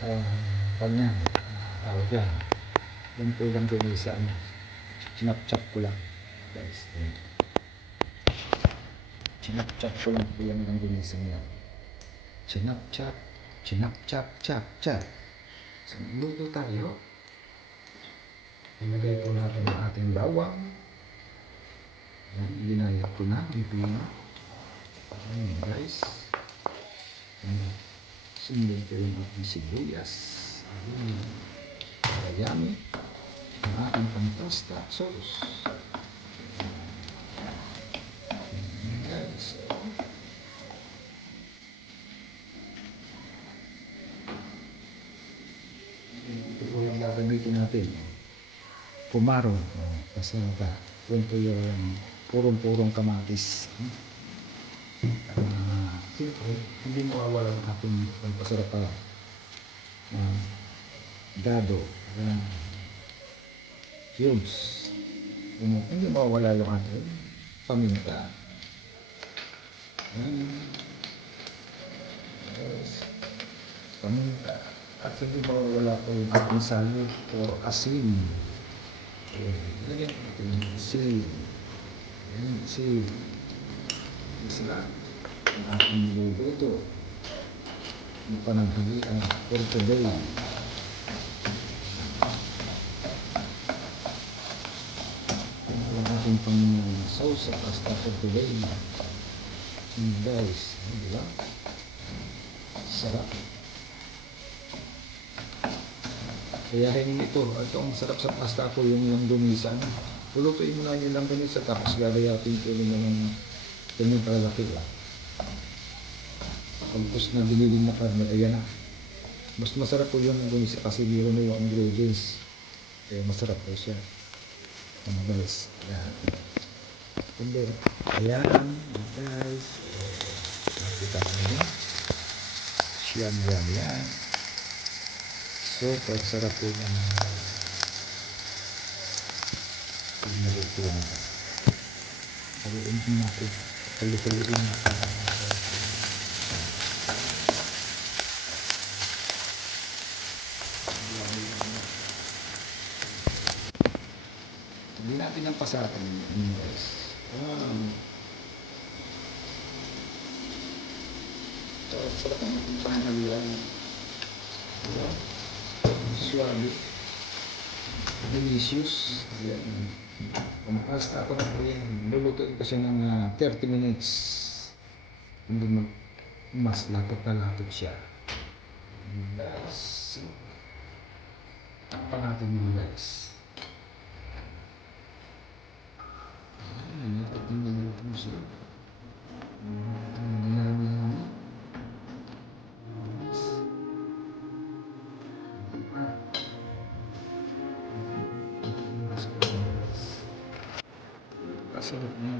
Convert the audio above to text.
Ganyan. Tawag yan. Yung po lang doon sa ano. Sinap-chop ko lang. Guys. Sinap-chop ko lang po yan ng gumisang yan. Sinap-chop. Sinap-chop. Chop-chop. So, luto tayo. Ilagay po natin ang ating bawang. Ginaya ko na. Pipino. Ayan guys. Sundan ko yung ating sibuyas. Ayan. Ang ating pantasta sauce. Ayan guys. Ito po yung gagamitin natin. Pumaro. Kasi ito yung purong-purong kamatis. Siyempre, hindi mawawala ng ating pagpasarap pa. Dado. Cubes. Hindi mawawala yung ating paminta. Paminta. At hindi mawawala po yung ating salo o asin. Lagyan natin yung asin. Asin. Sila ang ating niluluto. Yung pananghalian for today. Yung ating pang sauce at pasta for today. Guys, di ba? Sarap. Kaya hindi ito. Itong sarap sa pasta ko yung dumisan. Lulutuin mo na yun lang dumisa tapos gagayatin ko rin yung ganyan kalaki. Pagkos na binili na karne, ayan na. Mas masarap po yung dumisa kasi meron na yung ingredients. Kaya masarap po siya. Guys, ayan. Hindi. Ayan, guys. Nakita mo yun. Yan. Super sarap po yan. Naluto na. Haluin natin. Haluin natin. Hindi natin ang pasatin. Guys. So, sarap ang ating pangalan. Suave. Delicious. Ayan. Kung pasta ako na po yan, lulutuin ko siya ng 30 minutes. Hindi mas lapot na lapot siya. Guys. Takpan natin yung guys. Ito yung niluluto siya. Masarap niya.